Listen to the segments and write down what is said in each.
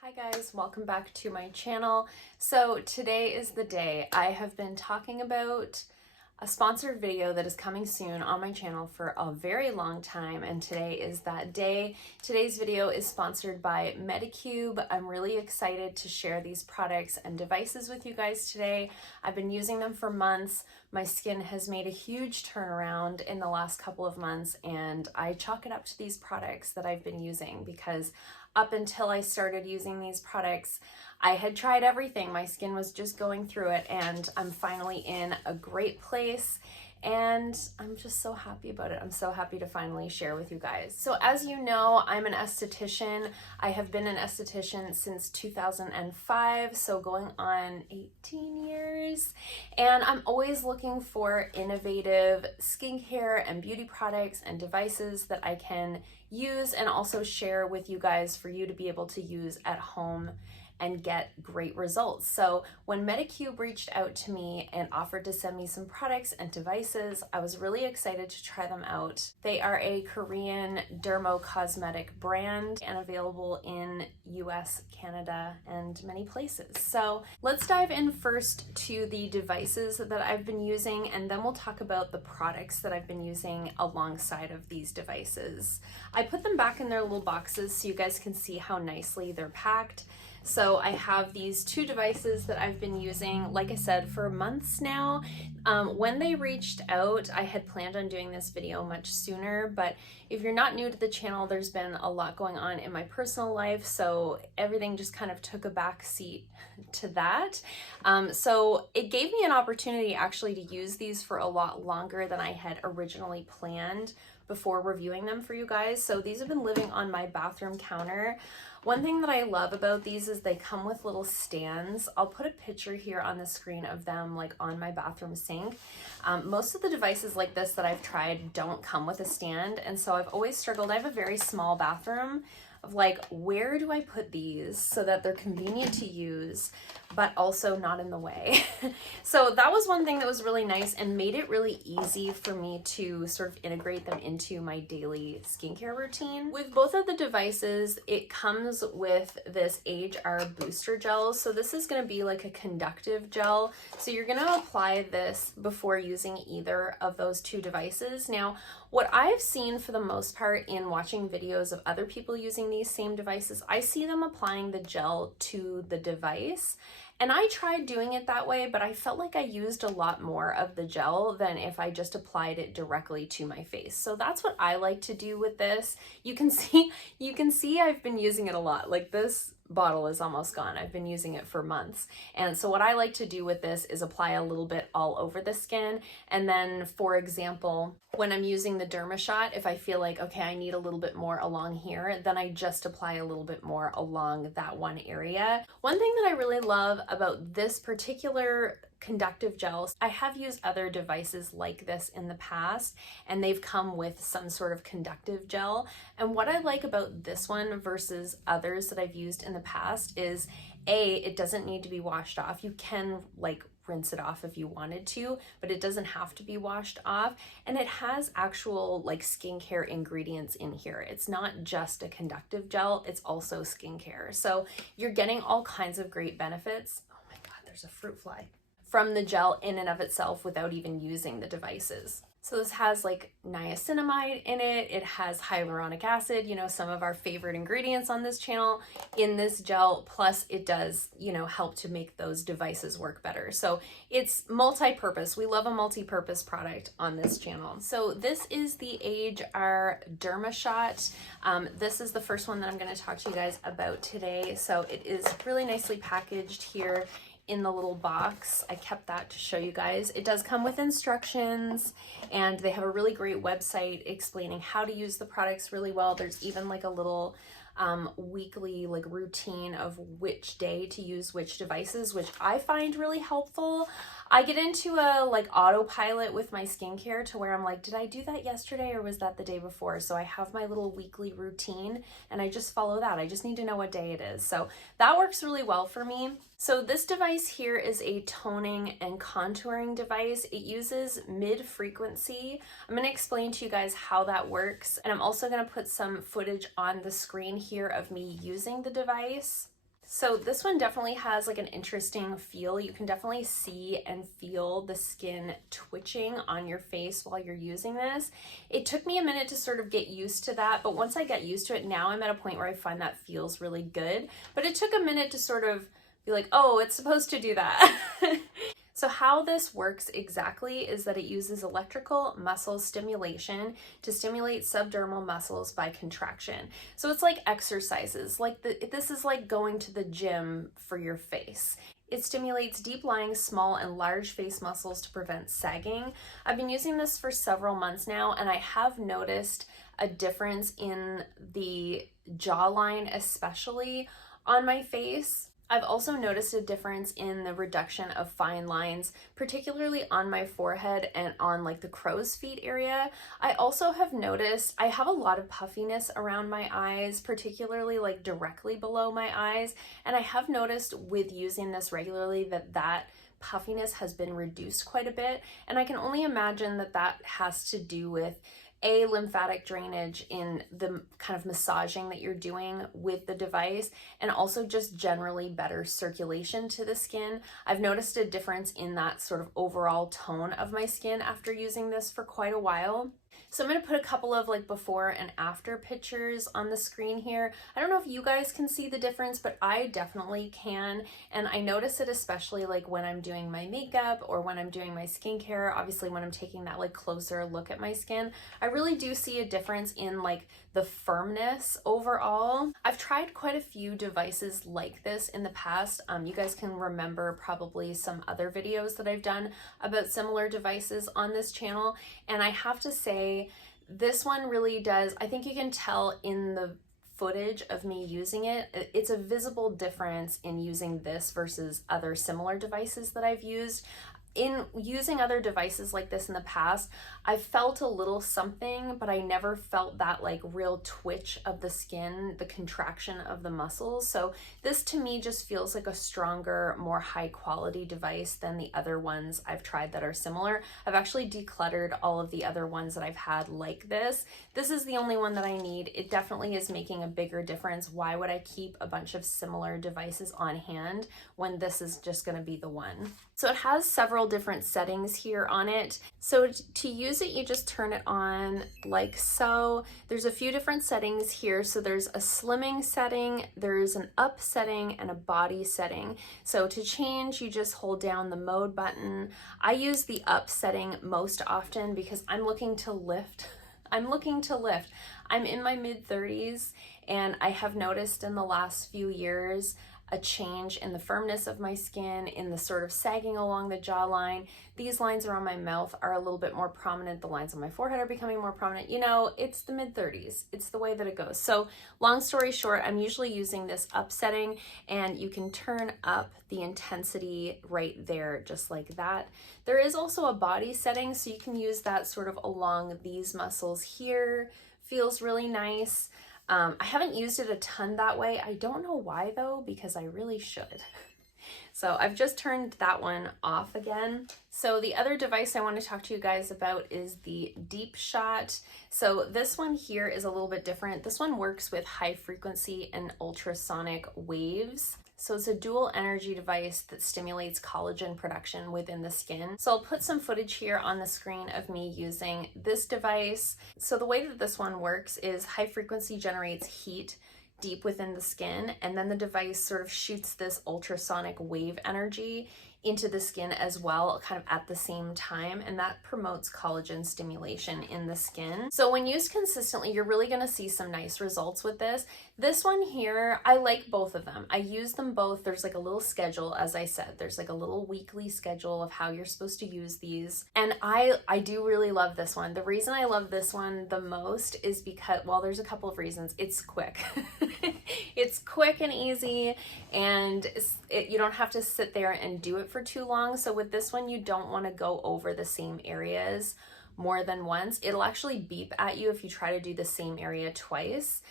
Hi guys, welcome back to my channel. So today is the day. I have been talking about a sponsored video that is coming soon on my channel for a very long time, and today is that day. Today's video is sponsored by Medicube. I'm really excited to share these products and devices with you guys today. I've been using them for months. My skin has made a huge turnaround in the last couple of months, and I chalk it up to these products that I've been using because up until I started using these products, I had tried everything. My skin was just going through it, and I'm finally in a great place, and I'm just so happy about it. I'm so happy to finally share with you guys. So as you know, I'm an esthetician. I have been an esthetician since 2005, so going on 18 years, and I'm always looking for innovative skincare and beauty products and devices that I can use and also share with you guys for you to be able to use at home and get great results. So when Medicube reached out to me and offered to send me some products and devices, I was really excited to try them out. They are a Korean dermo-cosmetic brand and available in US, Canada, and many places. So let's dive in first to the devices that I've been using, and then we'll talk about the products that I've been using alongside of these devices. I put them back in their little boxes so you guys can see how nicely they're packed. So I have these two devices that I've been using, like I said, for months now. When they reached out, I had planned on doing this video much sooner, but if you're not new to the channel, there's been a lot going on in my personal life, so everything just kind of took a back seat to that. So it gave me an opportunity actually to use these for a lot longer than I had originally planned before reviewing them for you guys. So these have been living on my bathroom counter. One thing that I love about these is they come with little stands. I'll put a picture here on the screen of them like on my bathroom sink. Most of the devices like this that I've tried don't come with a stand, and so I've always struggled. I have a very small bathroom of like, where do I put these so that they're convenient to use but also not in the way? So that was one thing that was really nice and made it really easy for me to sort of integrate them into my daily skincare routine. With both of the devices, it comes with this AgeR booster gel. So this is going to be like a conductive gel. So you're going to apply this before using either of those two devices. Now, what I've seen for the most part in watching videos of other people using these same devices, I see them applying the gel to the device. And I tried doing it that way, but I felt like I used a lot more of the gel than if I just applied it directly to my face. So that's what I like to do with this. You can see I've been using it a lot. Like this bottle is almost gone. I've been using it for months. And so what I like to do with this is apply a little bit all over the skin. And then, for example, when I'm using the Derma Shot, if I feel like, okay, I need a little bit more along here, then I just apply a little bit more along that one area. One thing that I really love about this particular conductive gels, I have used other devices like this in the past, and they've come with some sort of conductive gel. And what I like about this one versus others that I've used in the past is it doesn't need to be washed off. You can like rinse it off if you wanted to, but it doesn't have to be washed off. And it has actual like skincare ingredients in here. It's not just a conductive gel, it's also skincare. So you're getting all kinds of great benefits. Oh my God, there's a fruit fly. From the gel in and of itself without even using the devices. So this has like niacinamide in it. It has hyaluronic acid, you know, some of our favorite ingredients on this channel in this gel. Plus it does, you know, help to make those devices work better. So it's multi-purpose. We love a multi-purpose product on this channel. So this is the AgeR Derma Shot. This is the first one that I'm going to talk to you guys about today. So it is really nicely packaged here in the little box. I kept that to show you guys. It does come with instructions, and they have a really great website explaining how to use the products really well. There's even like a little weekly like routine of which day to use which devices, which I find really helpful. I get into a like autopilot with my skincare to where I'm like, did I do that yesterday or was that the day before? So I have my little weekly routine and I just follow that. I just need to know what day it is. So that works really well for me. So this device here is a toning and contouring device. It uses mid-frequency. I'm going to explain to you guys how that works, and I'm also going to put some footage on the screen here of me using the device. So this one definitely has like an interesting feel. You can definitely see and feel the skin twitching on your face while you're using this. It took me a minute to sort of get used to that, but once I got used to it, now I'm at a point where I find that feels really good. But it took a minute to sort of be like, oh, it's supposed to do that. So how this works exactly is that it uses electrical muscle stimulation to stimulate subdermal muscles by contraction. So it's like exercises, like this is like going to the gym for your face. It stimulates deep-lying small and large face muscles to prevent sagging. I've been using this for several months now, and I have noticed a difference in the jawline, especially on my face. I've also noticed a difference in the reduction of fine lines, particularly on my forehead and on like the crow's feet area. I also have noticed I have a lot of puffiness around my eyes, particularly like directly below my eyes. And I have noticed with using this regularly that puffiness has been reduced quite a bit. And I can only imagine that has to do with lymphatic drainage in the kind of massaging that you're doing with the device, and also just generally better circulation to the skin. I've noticed a difference in that sort of overall tone of my skin after using this for quite a while. So I'm going to put a couple of like before and after pictures on the screen here. I don't know if you guys can see the difference, but I definitely can. And I notice it especially like when I'm doing my makeup or when I'm doing my skincare. Obviously when I'm taking that like closer look at my skin, I really do see a difference in like the firmness overall. I've tried quite a few devices like this in the past. You guys can remember probably some other videos that I've done about similar devices on this channel. And I have to say, this one really does, I think you can tell in the footage of me using it, it's a visible difference in using this versus other similar devices that I've used. In using other devices like this in the past, I felt a little something, but I never felt that like real twitch of the skin, the contraction of the muscles. So this to me just feels like a stronger, more high quality device than the other ones I've tried that are similar. I've actually decluttered all of the other ones that I've had like this. This is the only one that I need. It definitely is making a bigger difference. Why would I keep a bunch of similar devices on hand when this is just going to be the one? So it has several different settings here on it. So to use it, you just turn it on like so. There's a few different settings here. So there's a slimming setting, there's an up setting, and a body setting. So to change, you just hold down the mode button. I use the up setting most often because I'm looking to lift. I'm in my mid-30s, and I have noticed in the last few years a change in the firmness of my skin, in the sort of sagging along the jawline. These lines around my mouth are a little bit more prominent. The lines on my forehead are becoming more prominent. You know, it's the mid-30s. It's the way that it goes. So long story short, I'm usually using this up setting, and you can turn up the intensity right there, just like that. There is also a body setting, so you can use that sort of along these muscles here. Feels really nice. I haven't used it a ton that way. I don't know why though, because I really should. So I've just turned that one off again. So the other device I want to talk to you guys about is the Deep Shot. So this one here is a little bit different. This one works with high frequency and ultrasonic waves. So it's a dual energy device that stimulates collagen production within the skin. So I'll put some footage here on the screen of me using this device. So the way that this one works is high frequency generates heat deep within the skin, and then the device sort of shoots this ultrasonic wave energy into the skin as well, kind of at the same time, and that promotes collagen stimulation in the skin. So when used consistently, you're really going to see some nice results with this. This one here, I like both of them. I use them both. There's like a little schedule, as I said, there's like a little weekly schedule of how you're supposed to use these. And I do really love this one. The reason I love this one the most is because, well, there's a couple of reasons. It's quick. It's quick and easy, and you don't have to sit there and do it for too long. So with this one, you don't want to go over the same areas more than once. It'll actually beep at you if you try to do the same area twice.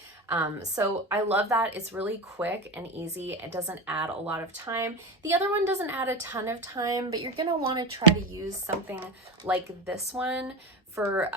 So I love that. It's really quick and easy. It doesn't add a lot of time. The other one doesn't add a ton of time, but you're going to want to try to use something like this one for,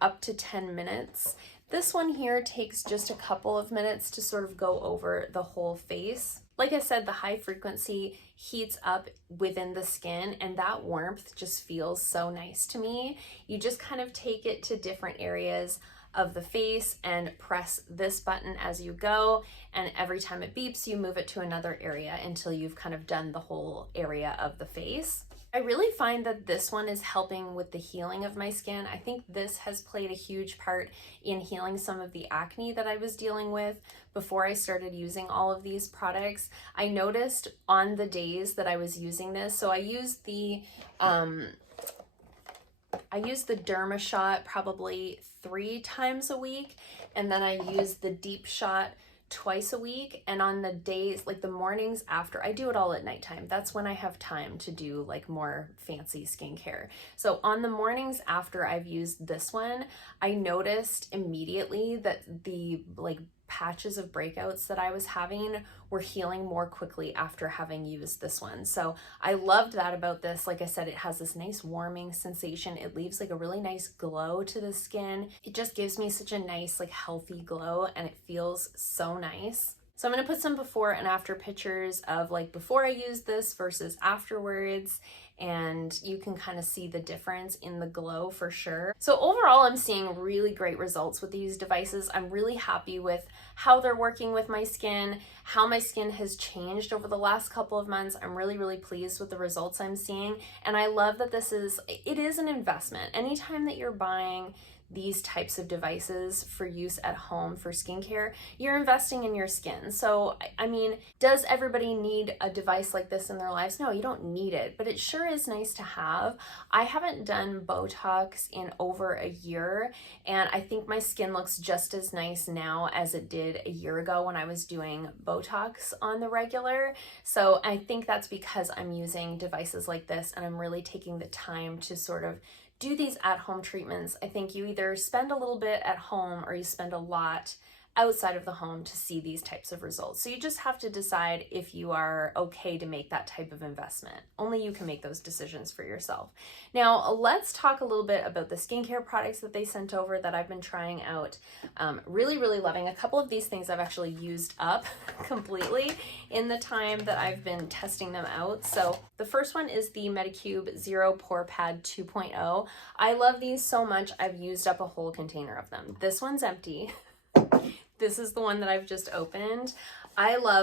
up to 10 minutes. This one here takes just a couple of minutes to sort of go over the whole face. Like I said, the high frequency heats up within the skin, and that warmth just feels so nice to me. You just kind of take it to different areas of the face and press this button as you go, and every time it beeps, you move it to another area until you've kind of done the whole area of the face. I really find that this one is helping with the healing of my skin. I think this has played a huge part in healing some of the acne that I was dealing with before I started using all of these products. I noticed on the days that I was using this, so I used the Derma Shot probably 3 times a week, and then I used the Deep Shot twice a week. And on the days, like the mornings after, I do it all at nighttime. That's when I have time to do like more fancy skincare. So on the mornings after I've used this one, I noticed immediately that the like patches of breakouts that I was having were healing more quickly after having used this one. So I loved that about this. Like I said, it has this nice warming sensation. It leaves like a really nice glow to the skin. It just gives me such a nice like healthy glow, and it feels so nice. So I'm going to put some before and after pictures of like before I used this versus afterwards, and you can kind of see the difference in the glow for sure. So overall, I'm seeing really great results with these devices. I'm really happy with how they're working with my skin, how my skin has changed over the last couple of months. I'm really, really pleased with the results I'm seeing. And I love that it is an investment. Anytime that you're buying these types of devices for use at home for skincare, you're investing in your skin. So, I mean, does everybody need a device like this in their lives? No, you don't need it, but it sure is nice to have. I haven't done Botox in over a year, and I think my skin looks just as nice now as it did a year ago when I was doing Botox on the regular. So I think that's because I'm using devices like this, and I'm really taking the time to sort of do these at-home treatments. I think you either spend a little bit at home or you spend a lot outside of the home to see these types of results. So you just have to decide if you are okay to make that type of investment. Only you can make those decisions for yourself. Now, let's talk a little bit about the skincare products that they sent over that I've been trying out. Really, really loving. A couple of these things I've actually used up completely in the time that I've been testing them out. So the first one is the Medicube Zero Pore Pad 2.0. I love these so much, I've used up a whole container of them. This one's empty. This is the one that I've just opened.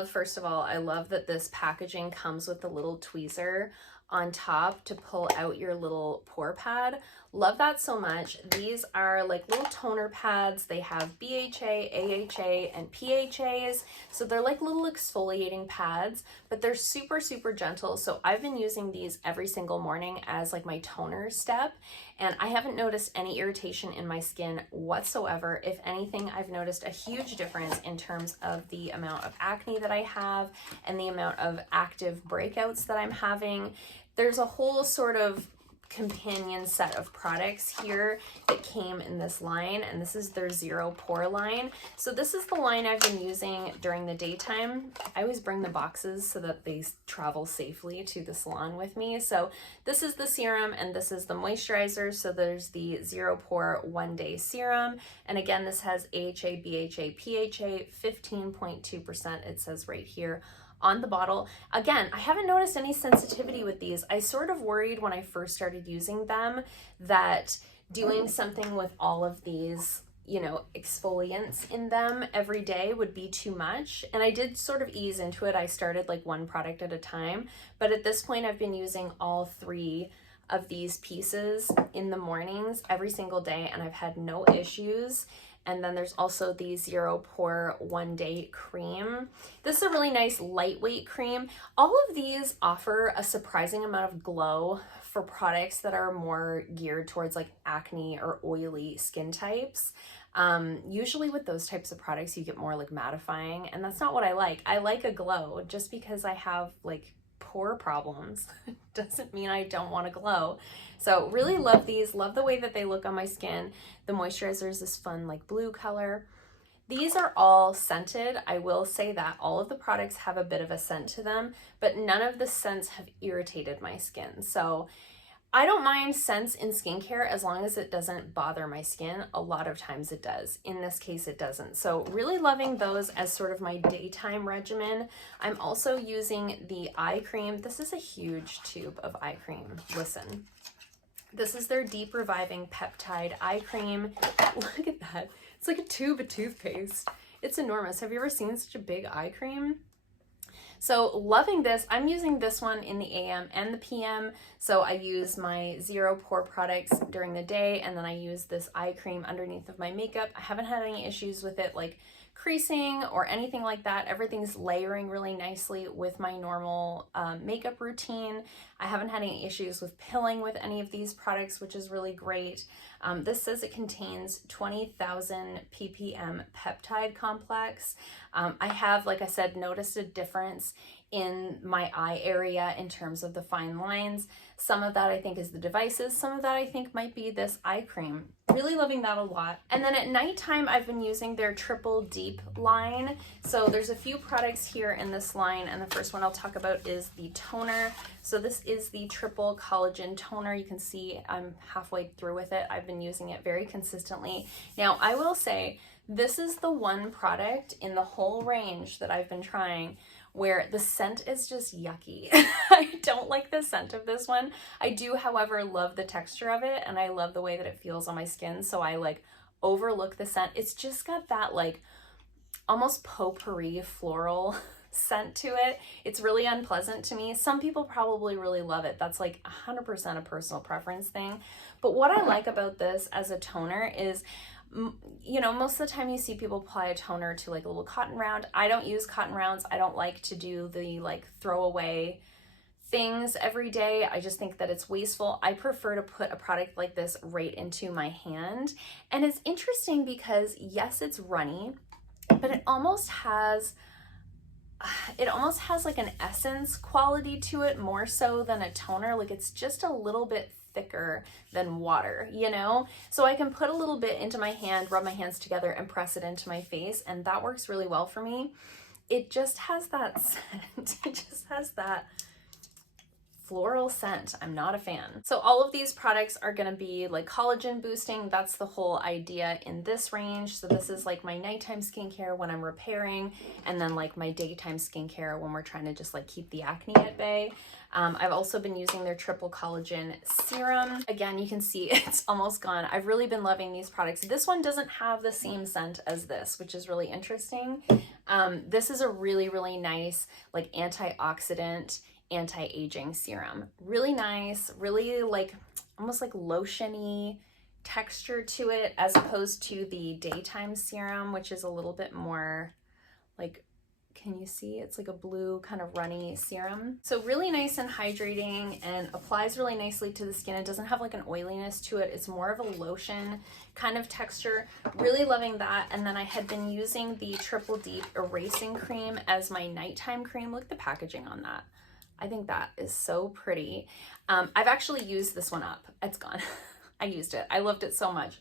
First of all, I love that this packaging comes with a little tweezer on top to pull out your little pore pad. Love that so much. These are like little toner pads. They have BHA, AHA, and PHAs. So they're like little exfoliating pads, but they're super, super gentle. So I've been using these every single morning as like my toner step, and I haven't noticed any irritation in my skin whatsoever. If anything, I've noticed a huge difference in terms of the amount of acne that I have and the amount of active breakouts that I'm having. There's a whole sort of companion set of products here that came in this line, and this is their Zero Pore line. So this is the line I've been using during the daytime. I always bring the boxes so that they travel safely to the salon with me. So this is the serum and this is the moisturizer. So there's the Zero Pore 1-day serum, and again, this has AHA, BHA, PHA, 15.2%. It says right here on the bottle. Again, I haven't noticed any sensitivity with these. I sort of worried when I first started using them that doing something with all of these, exfoliants in them every day would be too much. And I did sort of ease into it. I started like one product at a time, but at this point I've been using all 3 of these pieces in the mornings every single day, and I've had no issues. And then there's also the Zero Pore 1-day cream. This is a really nice lightweight cream. All of these offer a surprising amount of glow for products that are more geared towards like acne or oily skin types. Usually with those types of products, you get more like mattifying, and that's not what I like. I like a glow. Just because I have like pore problems doesn't mean I don't want to glow. So really love these, love the way that they look on my skin. The moisturizer is this fun like blue color. These are all scented. I will say that all of the products have a bit of a scent to them, but none of the scents have irritated my skin. So I don't mind scents in skincare as long as it doesn't bother my skin. A lot of times it does. In this case, it doesn't. So really loving those as sort of my daytime regimen. I'm also using the eye cream. This is a huge tube of eye cream. Listen. This is their Deep Reviving Peptide Eye Cream. Look at that. It's like a tube of toothpaste. It's enormous. Have you ever seen such a big eye cream? So loving this. I'm using this one in the AM and the PM. So I use my zero pore products during the day, and then I use this eye cream underneath of my makeup. I haven't had any issues with it like creasing or anything like that. Everything's layering really nicely with my normal makeup routine. I haven't had any issues with pilling with any of these products, which is really great. This says it contains 20,000 ppm peptide complex. I have, like I said, noticed a difference in my eye area in terms of the fine lines. Some of that I think is the devices. Some of that I think might be this eye cream. Really loving that a lot. And then at nighttime, I've been using their Triple Deep line. So there's a few products here in this line, and the first one I'll talk about is the toner. So this is the Triple Collagen Toner. You can see I'm halfway through with it. I've been using it very consistently. Now, I will say, this is the one product in the whole range that I've been trying where the scent is just yucky. I don't like the scent of this one. I do, however, love the texture of it, and I love the way that it feels on my skin, so I like overlook the scent. It's just got that like almost potpourri floral scent to it. It's really unpleasant to me. Some people probably really love it. That's like 100% a personal preference thing. But what I like about this as a toner is, you know, most of the time you see people apply a toner to like a little cotton round. I don't use cotton rounds. I don't like to do the like throwaway things every day. I just think that it's wasteful. I prefer to put a product like this right into my hand. And it's interesting because yes, it's runny, but it almost has like an essence quality to it more so than a toner. Like it's just a little bit thicker than water, you know? So I can put a little bit into my hand, rub my hands together and press it into my face, and that works really well for me. It just has that scent. It just has that floral scent. I'm not a fan. So all of these products are going to be like collagen boosting. That's the whole idea in this range. So this is like my nighttime skincare when I'm repairing, and then like my daytime skincare when we're trying to just like keep the acne at bay. I've also been using their Triple Collagen Serum. Again, you can see it's almost gone. I've really been loving these products. This one doesn't have the same scent as this, which is really interesting. This is a really, really nice like antioxidant, anti-aging serum. Really nice, really like almost like lotion-y texture to it, as opposed to the daytime serum, which is a little bit more like, can you see? It's like a blue kind of runny serum. So really nice and hydrating, and applies really nicely to the skin. It doesn't have like an oiliness to it. It's more of a lotion kind of texture. Really loving that. And then I had been using the Triple Deep Erasing Cream as my nighttime cream. Look at the packaging on that. I think that is so pretty. I've actually used this one up. It's gone. I used it. I loved it so much.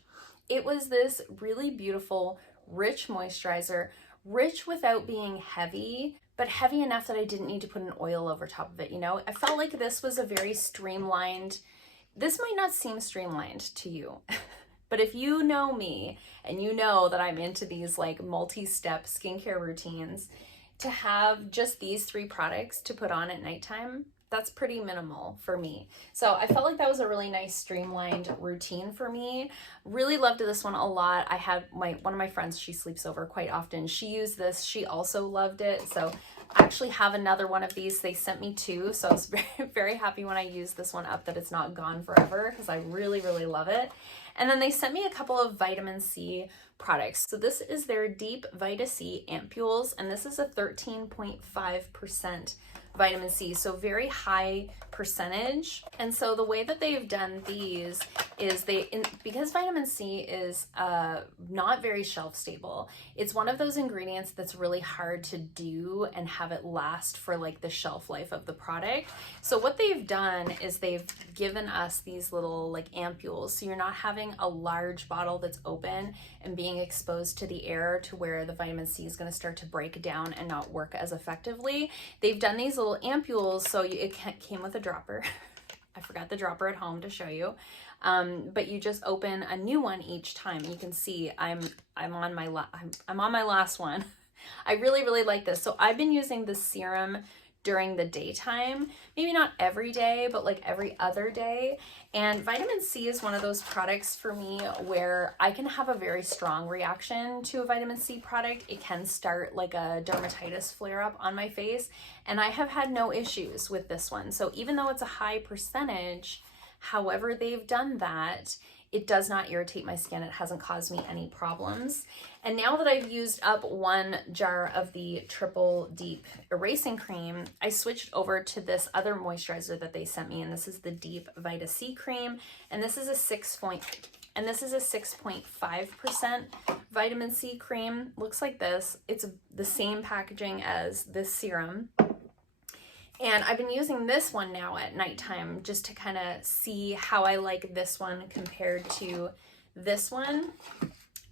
It was this really beautiful, rich moisturizer, rich without being heavy, but heavy enough that I didn't need to put an oil over top of it, you know? I felt like this was a very streamlined, this might not seem streamlined to you, but if you know me and you know that I'm into these like multi-step skincare routines, to have just these 3 products to put on at nighttime, that's pretty minimal for me. So I felt like that was a really nice streamlined routine for me. Really loved this one a lot. I had one of my friends, she sleeps over quite often. She used this, she also loved it. So I actually have another one of these. They sent me 2, so I was very, very happy when I used this one up that it's not gone forever, because I really, really love it. And then they sent me a couple of vitamin C products. So this is their Deep Vita C Ampules, and this is a 13.5% vitamin C, so very high percentage. And so the way that they've done these is because vitamin C is not very shelf stable, it's one of those ingredients that's really hard to do and have it last for like the shelf life of the product. So what they've done is they've given us these little like ampules, so you're not having a large bottle that's open and being exposed to the air to where the vitamin C is going to start to break down and not work as effectively. They've done these little ampules, so it came with a dropper. I forgot the dropper at home to show you. But you just open a new one each time. You can see I'm on my last one. I really, really like this. So I've been using the serum during the daytime, maybe not every day, but like every other day. And vitamin C is one of those products for me where I can have a very strong reaction to a vitamin C product. It can start like a dermatitis flare up on my face, and I have had no issues with this one. So even though it's a high percentage, however they've done that, it does not irritate my skin. It hasn't caused me any problems. And now that I've used up one jar of the Triple Deep Erasing Cream, I switched over to this other moisturizer that they sent me, and this is the Deep Vita C Cream, and this is a 6.5% vitamin C cream. Looks like this. It's the same packaging as this serum. And I've been using this one now at nighttime just to kind of see how I like this one compared to this one.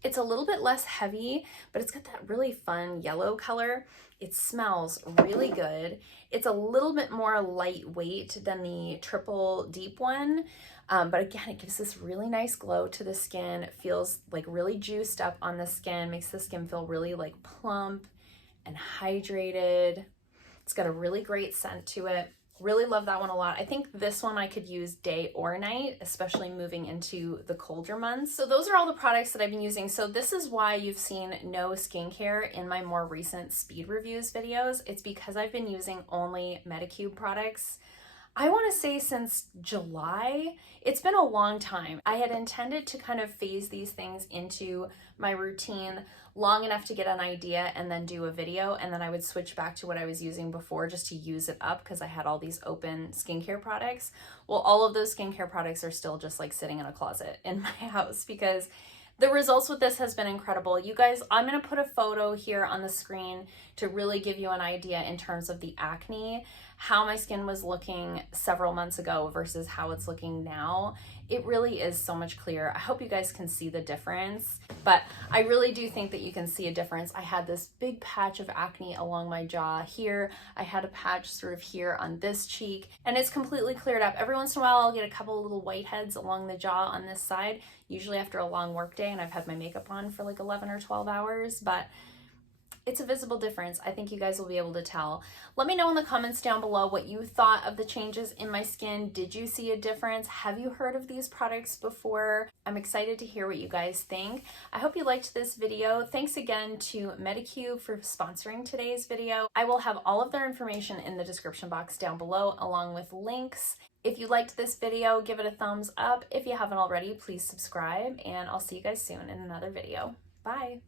It's a little bit less heavy, but it's got that really fun yellow color. It smells really good. It's a little bit more lightweight than the Triple Deep one. But again, it gives this really nice glow to the skin. It feels like really juiced up on the skin, makes the skin feel really like plump and hydrated. It's got a really great scent to it. Really love that one a lot. I think this one I could use day or night, especially moving into the colder months. So those are all the products that I've been using. So this is why you've seen no skincare in my more recent speed reviews videos. It's because I've been using only Medicube products. I want to say since July. It's been a long time. I had intended to kind of phase these things into my routine long enough to get an idea and then do a video, and then I would switch back to what I was using before just to use it up because I had all these open skincare products. Well, all of those skincare products are still just like sitting in a closet in my house because the results with this has been incredible. You guys, I'm going to put a photo here on the screen to really give you an idea in terms of the acne, how my skin was looking several months ago versus how it's looking now. It really is so much clearer. I hope you guys can see the difference, but I really do think that you can see a difference. I had this big patch of acne along my jaw here. I had a patch sort of here on this cheek, and it's completely cleared up. Every once in a while, I'll get a couple of little whiteheads along the jaw on this side, usually after a long work day and I've had my makeup on for like 11 or 12 hours, but it's a visible difference. I think you guys will be able to tell. Let me know in the comments down below what you thought of the changes in my skin. Did you see a difference? Have you heard of these products before? I'm excited to hear what you guys think. I hope you liked this video. Thanks again to Medicube for sponsoring today's video. I will have all of their information in the description box down below, along with links. If you liked this video, give it a thumbs up. If you haven't already, please subscribe, and I'll see you guys soon in another video. Bye.